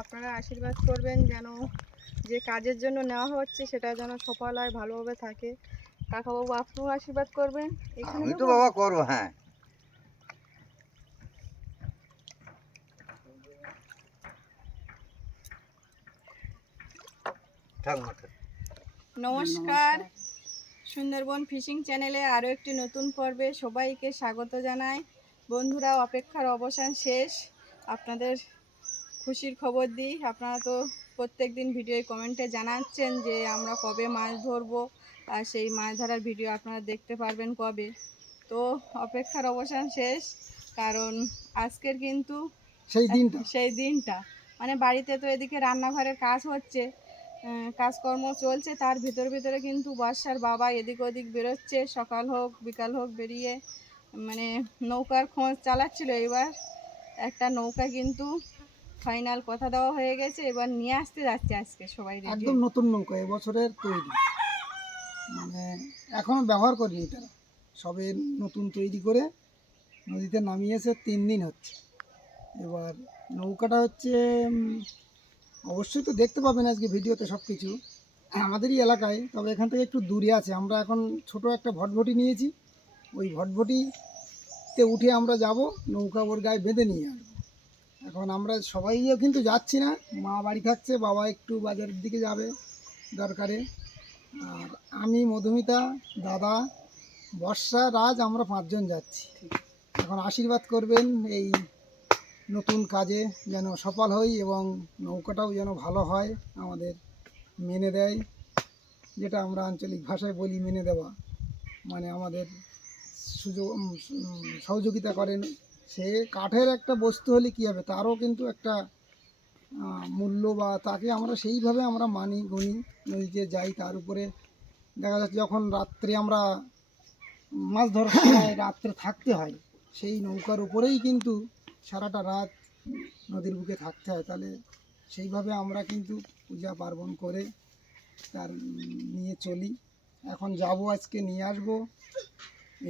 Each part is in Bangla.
আপনারা আশীর্বাদ করবেন যেন যে কাজের জন্য নেওয়া হচ্ছে সেটা যেন সফল হয়, ভালোভাবে থাকে। কাকাবাবু আপনিও আশীর্বাদ করবেন। আমি তো বাবা করবো। হ্যাঁ, নমস্কার, সুন্দরবন ফিশিং চ্যানেলে আরও একটি নতুন পর্বে সবাইকে স্বাগত জানাই। বন্ধুরা, অপেক্ষার অবসান শেষ। আপনাদের খুশির খবর দিই, আপনারা তো প্রত্যেক দিন ভিডিও কমেন্টে জানাচ্ছেন যে আমরা কবে মাছ ধরবো, আর সেই মাছ ধরার ভিডিও আপনারা দেখতে পারবেন কবে। তো অপেক্ষার অবসান শেষ, কারণ আজকের কিন্তু সেই দিনটা মানে বাড়িতে তো এদিকে রান্নাঘরের কাজ হচ্ছে, কাজকর্ম চলছে, তার ভিতরে কিন্তু বর্ষার বাবা এদিক ওদিক বেরোচ্ছে, সকাল হোক বিকাল হোক বেরিয়ে মানে নৌকার খোঁজ চালাচ্ছিল। এবার একটা নৌকা কিন্তু ফাইনাল কথা দেওয়া হয়ে গেছে, এবার নিয়ে আসতে যাচ্ছে আজকে সবাই। একদম নতুন নৌকা, এবছরের তৈরি, মানে এখনো ব্যবহার করিনি তারা, সবে নতুন তৈরি করে নদীতে নামিয়েছে, 3 দিন হচ্ছে। এবার নৌকাটা হচ্ছে অবশ্যই তো দেখতে পাবেন আজকে ভিডিওতে সব কিছু আমাদেরই এলাকায়, তবে এখান থেকে একটু দূরে আছে। আমরা এখন ছোট একটা ভটভটি নিয়েছি, ওই ভটভটিতে উঠে আমরা যাব, নৌকা ওর গায়ে বেঁধে নিয়ে আসবো। এখন আমরা সবাইও কিন্তু যাচ্ছি না, মা বাড়ি থাকছে, বাবা একটু বাজারের দিকে যাবে দরকারে, আর আমি, মধুমিতা, দাদা, বর্ষা, রাজ, আমরা 5 জন যাচ্ছি। এখন আশীর্বাদ করবেন এই নতুন কাজে যেন সফল হই এবং নৌকাটাও যেন ভালো হয়, আমাদের মেনে দেয়, যেটা আমরা আঞ্চলিক ভাষায় বলি মেনে দেওয়া, মানে আমাদের সহযোগিতা করেন। সে কাঠের একটা বস্তু হলে কী হবে, তারও কিন্তু একটা মূল্য, বা তাকে আমরা সেইভাবে আমরা মানি গুনি, নদীতে যাই। তার উপরে দেখা যাচ্ছে যখন রাত্রে আমরা মাছ ধরার সময় রাত্রে থাকতে হয়, সেই নৌকার উপরেই কিন্তু সারাটা রাত নদীর বুকে থাকতে হয়। তাহলে সেইভাবে আমরা কিন্তু পূজা পার্বণ করে তার নিয়ে চলি। এখন যাব, আজকে নিয়ে আসবো,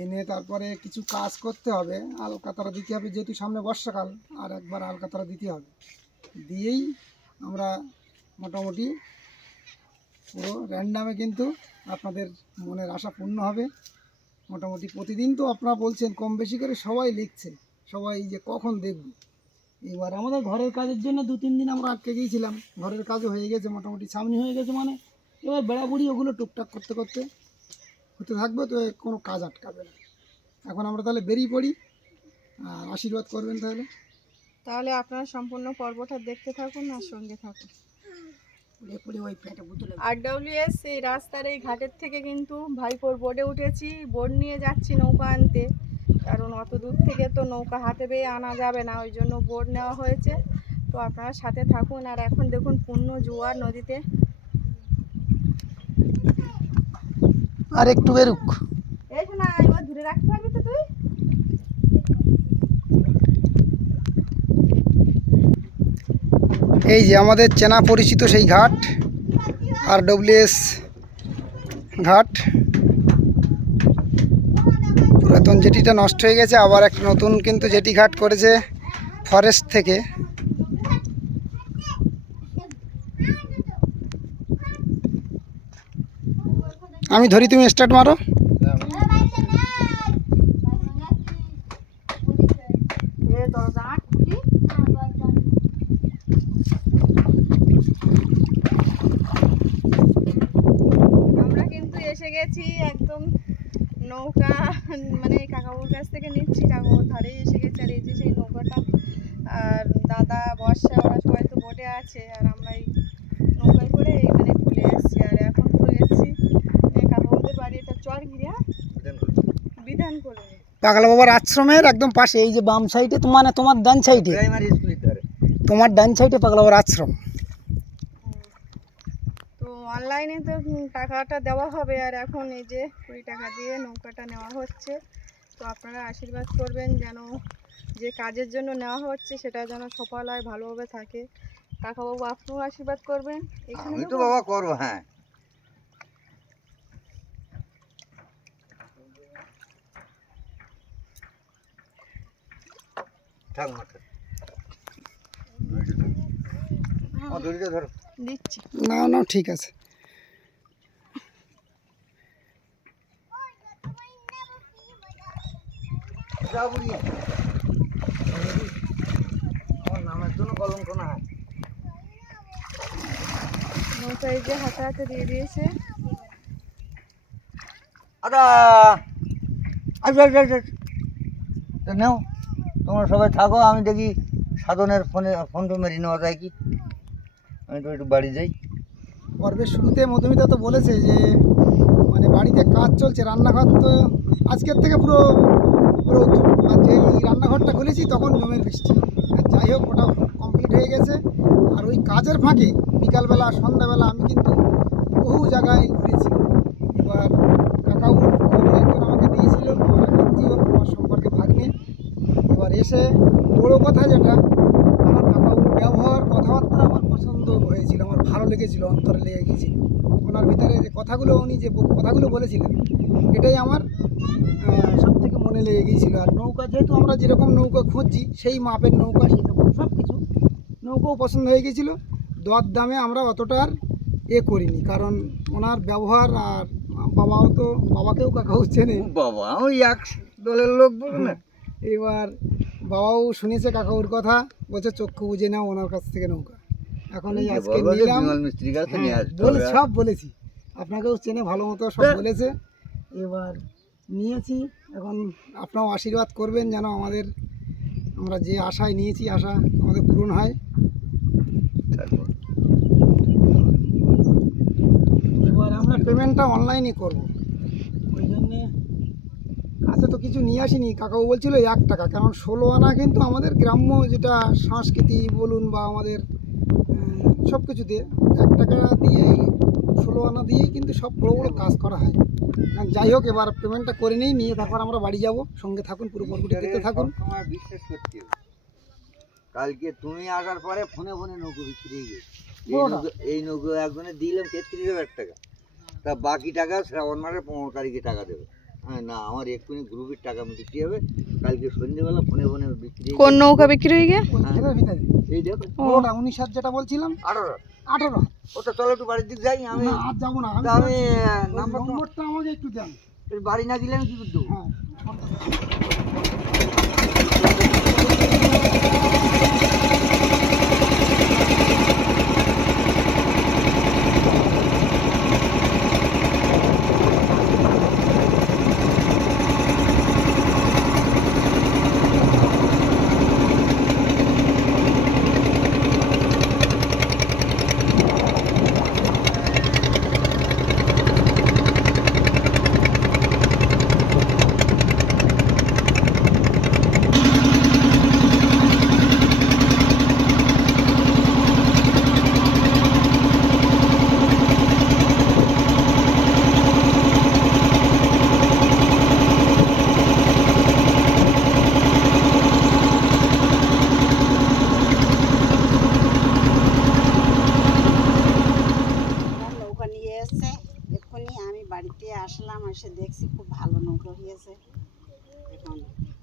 এনে তারপরে কিছু কাজ করতে হবে, আলকাতরা দিতে হবে, যেহেতু সামনে বর্ষাকাল, আর একবার আলকাতরা দিতে হবে, দিয়েই আমরা মোটামুটি পুরো র্যান্ডামে কিন্তু আপনাদের মনের আশা পূর্ণ হবে। মোটামুটি প্রতিদিন তো আপনারা বলছেন কম বেশি করে সবাই লিখছে, সবাই যে কখন দেখব। এবার আমাদের ঘরের কাজের জন্য 2-3 দিন আমরা আটকে গিয়েছিলাম, ঘরের কাজও হয়ে গেছে, মোটামুটি সামনে হয়ে গেছে, মানে এবার বেড়াবুড়ি ওগুলো টুকটাক করতে করতে হতে থাকবে, তো কোনো কাজ আটকাবে না। এখন আমরা তাহলে বেরিয়ে পড়ি, আর আশীর্বাদ করবেন তাহলে আপনারা সম্পূর্ণ পর্বটা দেখতে থাকুন আর সঙ্গে থাকুন। RWS এই রাস্তার এই ঘাটের থেকে কিন্তু ভাইপোর বোর্ডে উঠেছি, বোর্ড নিয়ে যাচ্ছি নৌকা আনতে, কারণ অত দূর থেকে তো নৌকা হাতে পেয়ে আনা যাবে না, ওই জন্য বোর্ড নেওয়া হয়েছে। তো আপনারা সাথে থাকুন। আর এখন দেখুন পূর্ণ জোয়ার নদীতে। আর একটু বেরুক, এই শোনা, এবার ধরে রাখতে পারবি তো তুই? এই যে আমাদের চেনা পরিচিত সেই ঘাট, RWS ঘাট। পুরাতন জেটিটা নষ্ট হয়ে গেছে, আবার একটা নতুন কিন্তু জেটি ঘাট করেছে ফরেস্ট থেকে। আমি ধরি, তুমি স্টার্ট মারো। আমরা কিন্তু এসে গেছি একদম নৌকা, মানে কাকাবুর কাছ থেকে নিচ্ছি, কাকাবুর ধারেই এসে গেছে। আর এই যে সেই নৌকাটা, আর দাদা, বর্ষা, ওরা সবাই তো বোটে আছে, আর আমরা এই নৌকায় করে এখানে খুলে এসেছি। আর এখন তো এসেছি কাকাবুদের বাড়ি, এটা চরগিরা বিধান করে পাগলা বাবার আশ্রমের একদম পাশে, এই যে বাম সাইডে, মানে তোমার ডান সাইডে, তোমার ডান সাইডে পাগলা বাবার আশ্রম। তো অনলাইনে তো টাকাটা দেওয়া হবে, আর এখন এই যে 20 টাকা দিয়ে নৌকাটা নেওয়া হচ্ছে। তো আপনারা আশীর্বাদ করবেন যেন যে কাজের জন্য নেওয়া হচ্ছে সেটা যেন সফল হয়, ভালোভাবে থাকে। কাকাবাবু আপনিও আশীর্বাদ করবেন। আমি তো বাবা করবো। হ্যাঁ, থাক মাথা। আমার দড়িটা ধরো। দিচ্ছি। না না ঠিক আছে। যা বুড়ি, আমার নামের জন্য কলঙ্ক না হয়। নৌকা এই যে হাতে হাতে দিয়ে দিয়েছে। আদা আচ্ছা আচ্ছা আচ্ছা, তো নাও, তোমরা সবাই থাকো, আমি দেখি সাধনের ফোন তো মেরে নেওয়া যায় কি। আমি তো একটু বাড়ি যাই। পর্বের শুরুতে মধুমিতা তো বলেছে যে মানে বাড়িতে কাজ চলছে, রান্নাঘর তো আজকের থেকে পুরো রৌদ্র, আর যেই রান্নাঘরটা খুলেছি তখন জমের বৃষ্টি। আর যাই হোক ওটা কমপ্লিট হয়ে গেছে। আর ওই কাজের ফাঁকে বিকালবেলা সন্ধ্যাবেলা আমি কিন্তু বহু জায়গায় ঘুরেছি। এবার কাকাউর খবর একজন আমাকে দিয়েছিল, আমার এক আত্মীয়, আমার সম্পর্কে ভাগ্নে। এবার এসে বড় কথা যেটা, আমার কাকাউর ব্যবহার কথাবার্তা আমার পছন্দ হয়েছিল, আমার ভালো লেগেছিল, অন্তরে লেগে গিয়েছিল। ওনার ভিতরে যে কথাগুলো উনি যে কথাগুলো বলেছিলেন এটাই আমার সব থেকে মনে লেগে গিয়েছিল। আর নৌকা যেহেতু আমরা যেরকম নৌকা খুঁজছি সেই মাপের নৌকা, সেই রকম সব কিছু নৌকাও পছন্দ হয়ে গিয়েছিল। দর দামে আমরা অতটা আর করিনি, কারণ ওনার ব্যবহার, আর বাবাকেও কাকাও চেনে। বাবা ওই এক দলের লোক বলবো না। এবার বাবাও শুনেছে কাকাউর কথা, বলছে চক্ষু বুঝে নাও ওনার কাছ থেকে নৌকা। এখন এই আজকে নিলাম। বিমল মিস্ত্রির কাছে নিয়ে আসতে বলে হবে। সব বলেছি, আপনাকেও চেনে ভালো মতো, সব বলেছে। এবার নিয়েছি, এখন আপনারাও আশীর্বাদ করবেন যেন আমরা যে আশায় নিয়েছি আশা আমাদের পূরণ হয়। তারপর এবার আমরা পেমেন্টটা অনলাইনে করব, ওই জন্যে কাছে তো কিছু নিয়ে আসিনি। কাকাও বলছিল 1 টাকা, কারণ 16 আনা কিন্তু আমাদের গ্রাম্য যেটা সংস্কৃতি বলুন বা আমাদের সব কিছুতে 1 টাকা দিয়েই 16 আনা দিয়েই কিন্তু সব বড়ো বড়ো কাজ করা হয়। যাই হোক এবার পেমেন্টটা করে নিয়ে তারপর আমরা বাড়ি যাব। সঙ্গে থাকুন, পুরো পর্বটি দেখতে থাকুন। তোমার বিশ্বাস করতে হবে। কালকে তুমি আসার পরে ফোনে ফোনে নৌকো বিক্রি হয়ে গেছে। এই নৌকো একজনে দিলাম 33,000 টাকা, তা বাকি টাকা শ্রাবণ মাসের 15 তারিখে টাকা দেবে। হ্যাঁ না, আমার এক্ষুনি গ্রুপের টাকা বিক্রি হবে। কালকে সন্ধ্যেবেলা ফোনে ফোনে বিক্রি হয়ে কোন নৌকা বিক্রি হয়ে গিয়ে? ওই ঘেরের ভিতরে এই দেখো বড়টা 19 হাত যেটা বলছিলাম, 18 18 ওটা চলো একটু বাড়ির দিক যাই। আমি না আজ যাবো না, তা আমি নাম্বারটা নাম্বারটা আমাকে একটু দেন। বাড়ি না দিলে আমি কি করতে দেবো? হ্যাঁ আমার নৌকা নিয়ে এসছে এক্ষুনি, আমি বাড়িতে আসলাম, এসে দেখছি খুব ভালো নৌকা হয়েছে। এখন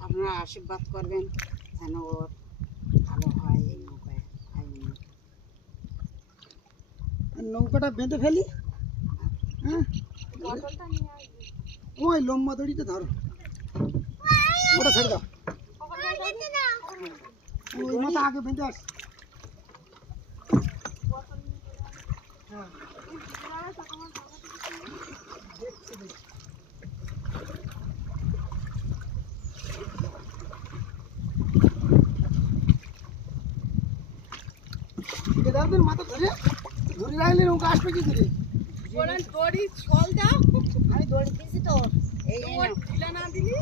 আপনারা আশীর্বাদ করবেন যেন ওর ভালো হয় এই নৌকায়। নৌকাটা বেঁধে ফেলি। হ্যাঁ ওই লম্বা দড়িতে ধরো, ওটা ছেড়ে দাও, ওই মাথা আগে বেঁধে আস। কেদারদের মাথা ধরে রাখলে নৌকা আসবে কি করে? দড়ি ছল দাও, আমি দড়ি দিয়েছি তো, এই ঢিলা না দিলি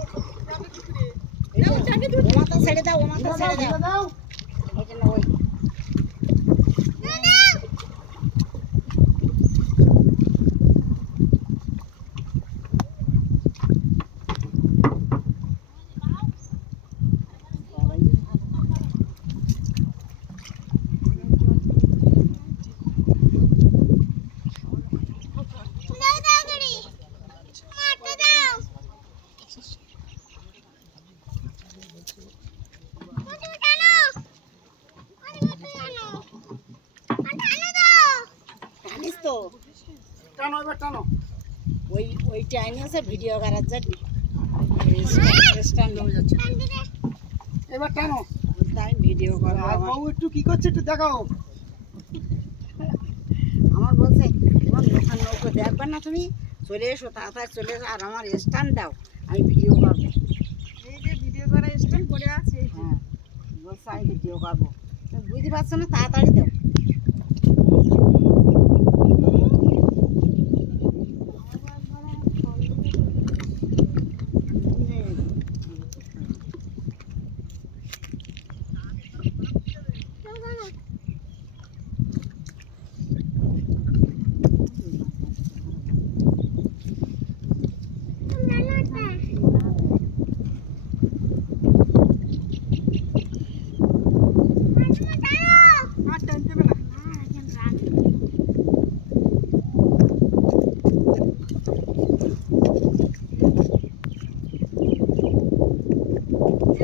যাবে কি করে? ও মাথা ছেড়ে দাও, ও মাথা ছেড়ে দাও, দাও ওই জন্য ওই টানো এবার টানো। ওই টাইমে আছে ভিডিও করার জন্য স্ট্যান্ড হয়ে যাচ্ছে এবার টানো। তাই ভিডিও করবো আর বাবু একটু কি করছে একটু দেখাও। আমার বলছে তোমার নৌকার নৌকো দেখবে না তুমি, চলে এসো তাড়াতাড়ি চলে এসো, আর আমার স্ট্যান্ড দাও আমি ভিডিও করবো। এই যে ভিডিও করা স্ট্যান্ড পড়ে আছে। হ্যাঁ বলছে আমি ভিডিও করবো, তুমি বুঝতে পারছো না, তাড়াতাড়ি দাও। আর টাইম দেবে না।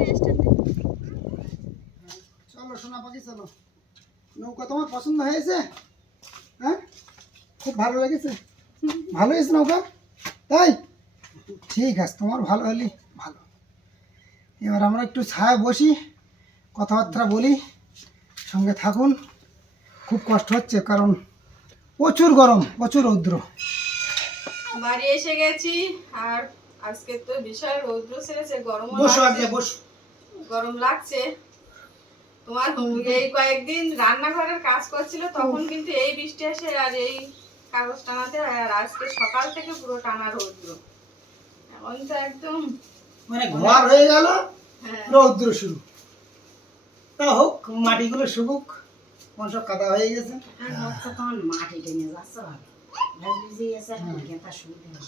এই stand দে। চলো সোনা পাখি চলো। নৌকা তোমার পছন্দ হয়েছে? হ্যাঁ খুব ভালো লেগেছে? ভালো হয়েছে নৌকা? তাই ঠিক আছে, তোমার ভালো হলে ভালো। এবার আমরা একটু ছায়া বসি, কথাবার্তা বলি, সঙ্গে থাকুন। খুব কষ্ট হচ্ছে কারণ প্রচুর গরম, প্রচুর রৌদ্র। বাড়ি এসে গেছি আর আজকে তো বিশাল রৌদ্র ছেড়েছে, গরম বসো লাগছে। আগে বসো। গরম লাগছে। তোমার এই কয়েকদিন রান্নাঘরের কাজ করছিল তখন কিন্তু এই বৃষ্টি আসে আর এই কাগজ টানাতে হয়, আর আজকে সকাল থেকে পুরো টানা রৌদ্র। এখন তো একদম মানে ঘর হয়ে গেল, হ্যাঁ রৌদ্র শুরু। তা হোক, মাটিগুলো শুকুক, কোন সব কাদা হয়ে গেছে। আর হচ্ছে তখন মাটি টেনে যাচ্ছে ভালো, ভেজ ভিজে গেছে, গেঁথা সুবিধা নেই।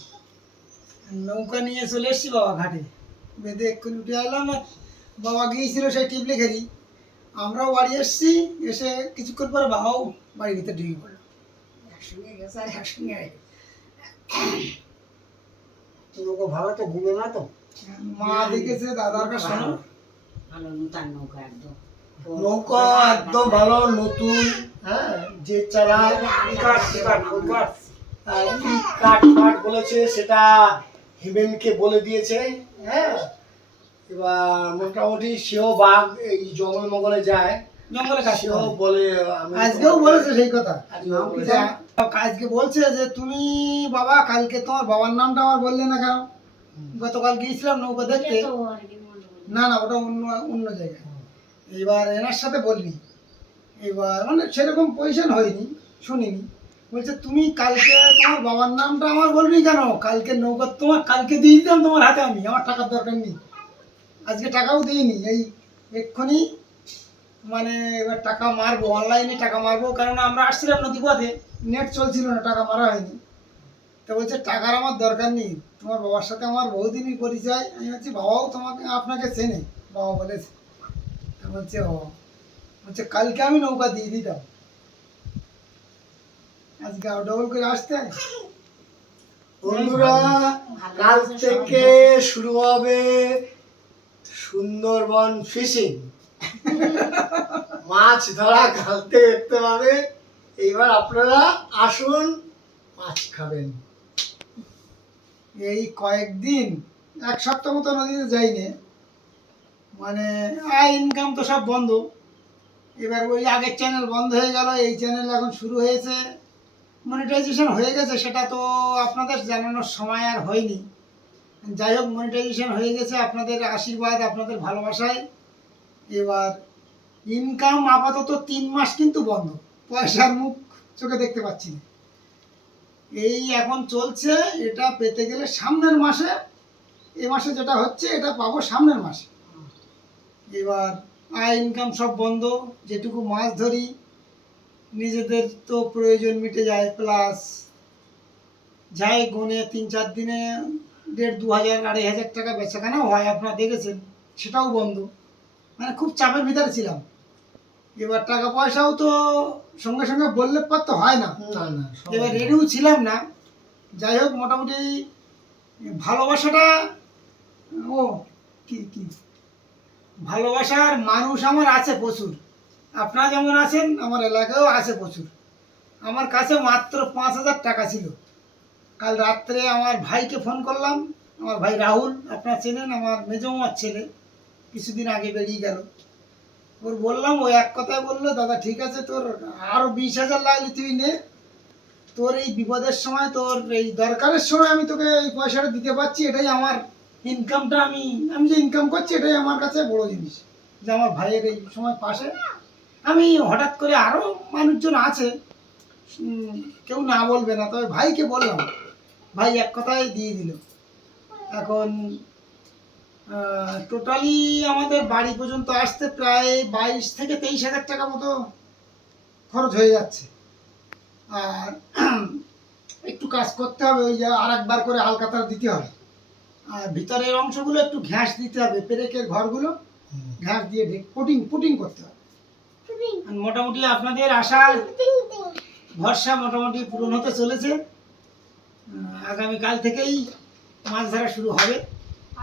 নৌকা নিয়ে চলে এসছি বাবা ঘাটে, বেঁধে এক্ষুনি উঠে এলাম। আর বাবা গিয়েছিল সেই টিপলে ঘেরি, আমরাও বাড়ি এসছি। এসে কিছুক্ষণ পরে বাবাও বাড়ির ভিতরে ঢুকে পড়লো। একসঙ্গে গেছে আর একসঙ্গে আইলো। নৌকা ভালো তো ঘুমে না তো। মা দেখেছে দাদার কাছে শোনো, ভালো নূতন নৌকা একদম। নৌকা একদম ভালো নতুন। হ্যাঁ যে চালায় কাঠ ফাট বলেছে সেটা হিমেনকে বলে দিয়েছে। হ্যাঁ এবার মোটামুটি সেও বাঘ এই জঙ্গল মঙ্গলে যায়, জঙ্গলে সেও বলে, আজকেও বলেছে সেই কথা। আজকে বলছে যে তুমি বাবা কালকে তোমার বাবার নামটা আমার বললে না কেন? গতকাল গিয়েছিলাম নৌকা দেখতে। না না ওটা অন্য অন্য জায়গায়। এবার এনার সাথে বললি, এবার মানে সেরকম পজিশন হয়নি, শুনিনি। বলছে তুমি কালকে তোমার বাবার নামটা আমার বলবি কেন? কালকে নৌকা তোমার কালকে দিয়ে দিতাম তোমার হাতে, আমি আমার টাকার দরকার নেই, আজকে টাকাও দিইনি। এই এক্ষুনি মানে এবার টাকা মারবো, অনলাইনে টাকা মারবো, কারণ আমরা আসছিলাম নদী পথে, নেট চলছিল না, টাকা মারা হয়নি। তো বলছে টাকার আমার দরকার নেই, তোমার বাবার সাথে আমার বহুদিনই পরিচয়। আমি বলছি বাবাও তোমাকে আপনাকে চেনে, বাবা বলেছে। তো বলছে ও, বলছে কালকে আমি নৌকা দিয়ে দিতাম, আজকে ডবল করে আসতে। বন্ধুরা কাল থেকে শুরু হবে সুন্দরবন ফিশিং। মাছ ধরা কালতে দেখতে পাবে। এইবার আপনারা আসুন, মাছ খাবেন। এই কয়েকদিন এক সপ্তাহ মতো নদীতে যাইনি, মানে আয় ইনকাম তো সব বন্ধ। এবার ওই আগের চ্যানেল বন্ধ হয়ে গেল, এই চ্যানেল এখন শুরু হয়েছে, মনিটাইজেশন হয়ে গেছে, সেটা তো আপনাদের জানানোর সময় আর হয়নি। যাই হোক মনিটাইজেশন হয়ে গেছে আপনাদের আশীর্বাদ, আপনাদের ভালোবাসায়। এবার ইনকাম আপাতত 3 মাস কিন্তু বন্ধ, পয়সার মুখ চোখে দেখতে পাচ্ছি না। এই এখন চলছে, এটা পেতে গেলে সামনের মাসে, এ মাসে যেটা হচ্ছে এটা পাবো সামনের মাসে। এবার আয় ইনকাম সব বন্ধ, যেটুকু মাছ ধরি নিজেদের তো প্রয়োজন মিটে যায়, প্লাস যাই গুনে 3-4 দিনে 1,500-2,000-2,500 টাকা বেচাকেনাও হয়, আপনারা দেখেছেন, সেটাও বন্ধ। মানে খুব চাপের ভিতরে ছিলাম। এবার টাকা পয়সাও তো সঙ্গে সঙ্গে বললে পর তো হয় না, এবার রেডিও ছিলাম না। যাই হোক মোটামুটি ভালোবাসাটা, ও কি কি ভালোবাসার মানুষ আমার আছে প্রচুর। আপনারা যেমন আছেন আমার এলাকায়ও আছে প্রচুর। আমার কাছে মাত্র 5,000 টাকা ছিল। কাল রাত্রে আমার ভাইকে ফোন করলাম, আমার ভাই রাহুল, আপনারা চেনেন, আমার মেজমার ছেলে, কিছুদিন আগে বেরিয়ে গেল। ওর বললাম, ও এক কথায় বললো, দাদা ঠিক আছে, তোর আরও 20,000 লাগলে তুই নে, তোর এই বিপদের সময়, তোর এই দরকারের সময় আমি তোকে এই পয়সাটা দিতে পারছি, এটাই আমার ইনকামটা, আমি যে ইনকাম করছি এটাই আমার কাছে বড় জিনিস, যে আমার ভাইয়ের এই সময় পাশে। আমি হঠাৎ করে আরও মানুষজন আছে, কেউ না বলবে না, তবে ভাইকে বললাম, ভাই এক কথায় দিয়ে দিল। এখন টোটালি আমাদের বাড়ি পর্যন্ত আসতে প্রায় 22 থেকে 23,000 টাকা মতো খরচ হয়ে যাচ্ছে। আর একটু কাজ করতে হবে, ওই যে আর একবার করে আলকাতরা দিতে হবে, আর ভিতরের অংশগুলো একটু ঘ্যাস দিতে হবে, পেরেকের ঘরগুলো ঘ্যাস দিয়ে পুটিং পুটিং করতে হবে। আর মোটামুটি আপনাদের আশা ভরসা মোটামুটি পূরণ হতে চলেছে। আগামীকাল থেকেই মাছ ধরা শুরু হবে।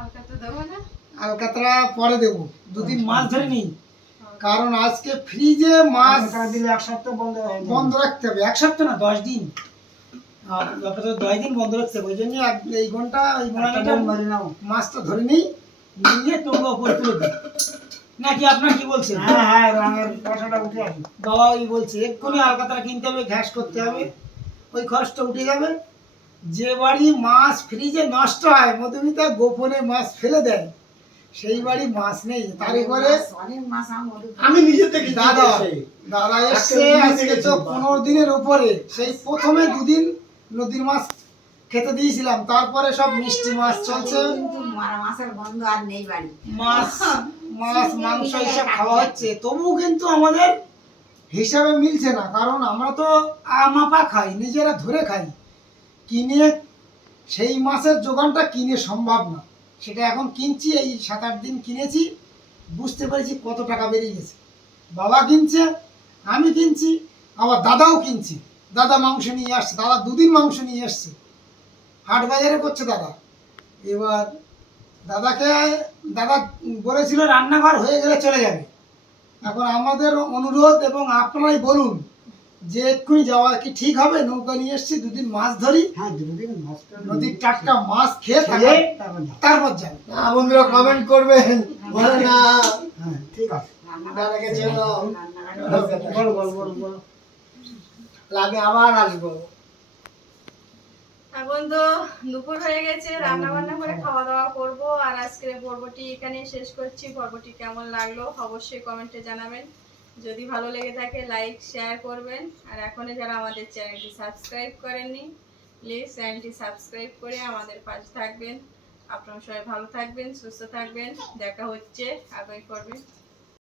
আলকাতা দেবো না? আলকাতরা পরে দেবো, দুদিন মাছ ধরে নিই, কারণ আজকে ফ্রিজে মাছ দিলে 1 সপ্তাহ বন্ধ রাখতে হবে। 1 সপ্তাহ না, 10 দিন, 10 দিন বন্ধ রাখতে হবে। ওই জন্য এই ঘন্টা ওই মোটামুটি মাছটা ধরে নিই, নিয়ে তোমরা উপরে তুলে দিই, নাকি আপনার কি বলছেন? হ্যাঁ রঙের কথাটা উঠে আসে। বাবা ওই বলছে এক্ষুনি আলকাতরা কিনতে হবে, ঘ্যাস করতে হবে, ওই খরচটা উঠে যাবে। যে বাড়ি মাছ ফ্রিজে নষ্ট হয়, মধুমিতা গোপনে মাছ ফেলে দেয়, সেই বাড়ি মাছ নেই। তারপরে অনেক মাছ আমি নিজে থেকে দাদা এসছে আজকে তো 15 দিনের উপরে, সেই প্রথমে 2 দিন নদীর মাছ খেতে দিয়েছিলাম, তারপরে সব মিষ্টি মাছ চলছে, কিন্তু মাছের গন্ধ আর নেই বাড়ি। মাছ মাংস হিসাব খাওয়া হচ্ছে, তবুও কিন্তু আমাদের হিসাবে মিলছে না, কারণ আমরা তো মাপা খাই, নিজেরা ধরে খাই, কিনে সেই মাছের যোগানটা কিনে সম্ভব না। সেটা এখন কিনছি, এই 7-8 দিন কিনেছি, বুঝতে পেরেছি কত টাকা বেরিয়ে গেছে। বাবা কিনছে, আমি কিনছি, আবার দাদাও কিনছি, দাদা মাংস নিয়ে আসছে, দাদা 2 দিন মাংস নিয়ে আসছে, হাট বাজারে করছে দাদা। এবার দাদা বলেছিল রান্নাঘর হয়ে গেলে চলে যাবে। এখন আমাদের অনুরোধ, এবং আপনারাই বলুন যে এক্ষুনি যাওয়া কি ঠিক হবে? নৌকা নিয়ে এসছি, 2 দিন মাছ ধরি, হ্যাঁ দুদিন মাছটা নদীর টাটকা মাছ খেয়ে খেয়ে তারপর যাবে। বন্ধুরা কমেন্ট করবেন, বলে না। হ্যাঁ ঠিক আছে, রান্নাঘাটে বলো লাগে আবার আসবো। এখন তো দুপুর হয়ে গেছে, রান্না বান্না করে খাওয়া দাওয়া করব। আর আজকের পর্বটি এখানে শেষ করছি। পর্বটি কেমন লাগলো অবশ্যই কমেন্টে জানাবেন। যদি ভালো লেগে থাকে লাইক শেয়ার করবেন। আর এখনো যারা আমাদের চ্যানেলটি সাবস্ক্রাইব করেননি, প্লিজ চ্যানেলটি সাবস্ক্রাইব করে আমাদের পাশে থাকবেন। আপনারা সবাই ভালো থাকবেন, সুস্থ থাকবেন। দেখা হচ্ছে আগামী পর্বে।